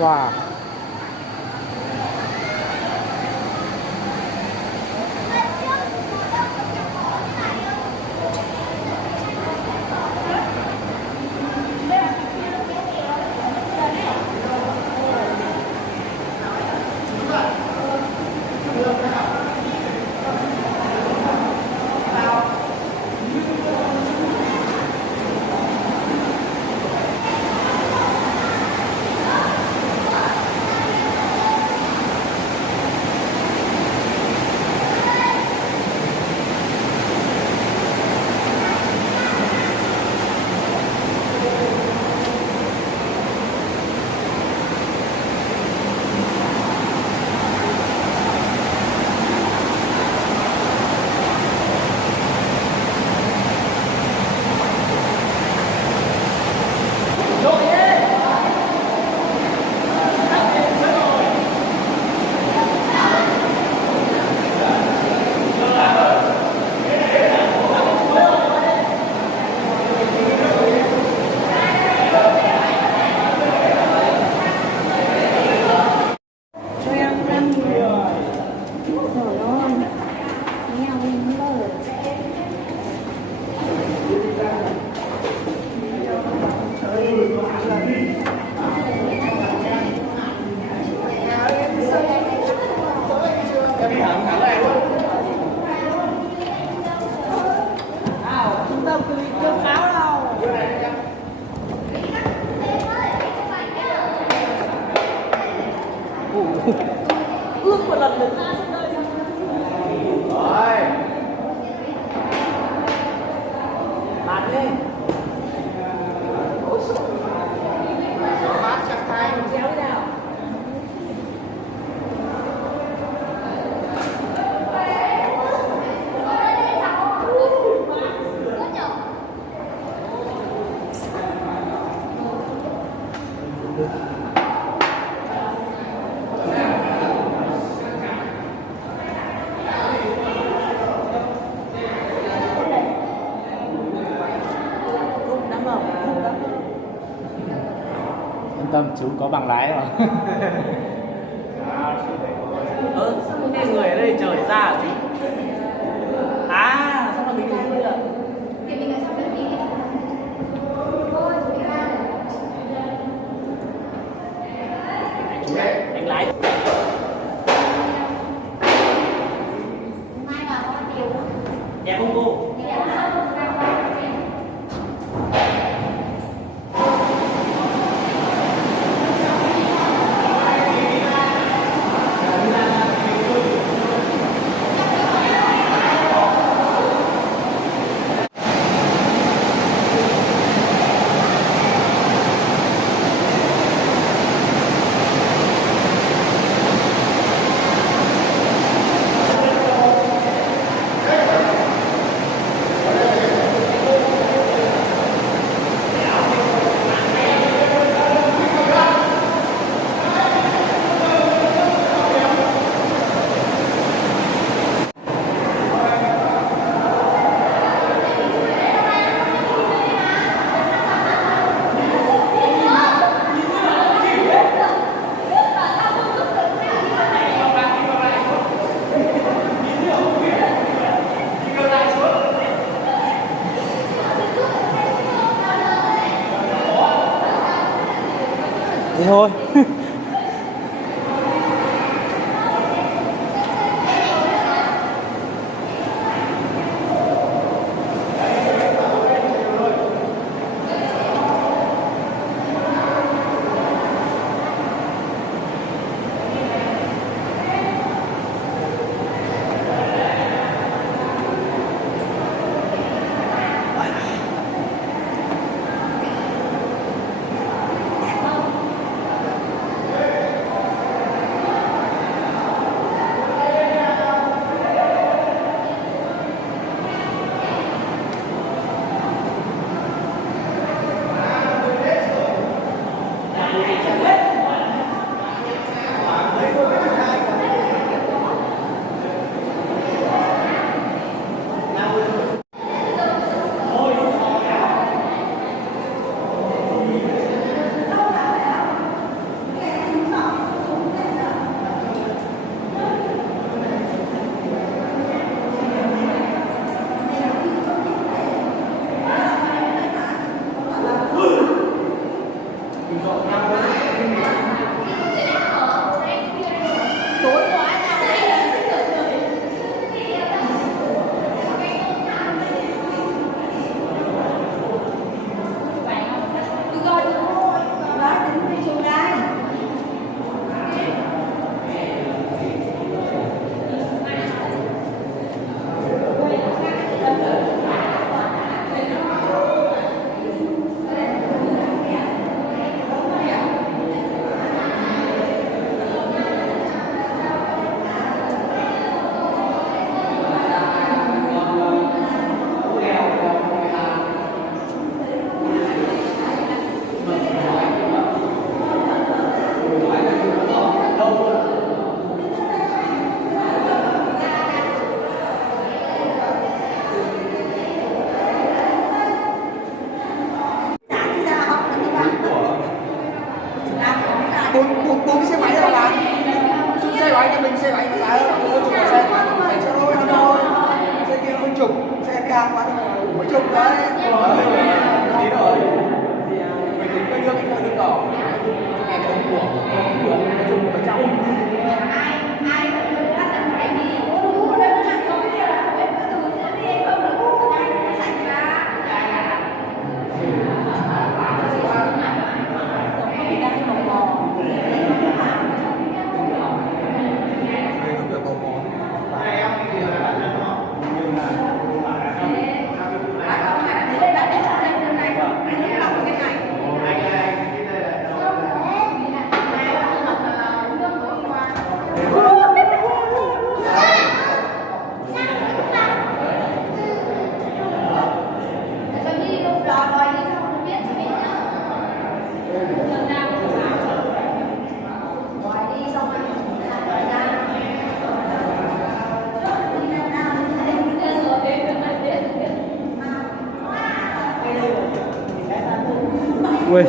Wow. Ước một lần được ra sân đây. Rồi. Bạn đi. Bát chặt tay mình kéo nào. Yên tâm, chú có bằng lái rồi. Cái người ở đây chờ để ra hả chị? À, sao mà mình không biết được? Thì mình ở trong đơn vị. Thôi, chúng mình ra rồi. Chú đấy, đánh lái. Mai vào có điều không? Dạ không cô. Thế thôi. bốn cái xe máy rồi bạn. Xe của anh thì mình xe của anh giá chục xe bảy xe thôi, thôi. Xe kia nó chục, xe càng quá mấy chục đấy. Tí rồi. Mình tính cái nước cái đường đỏ. Ngày không của chục 100. Ui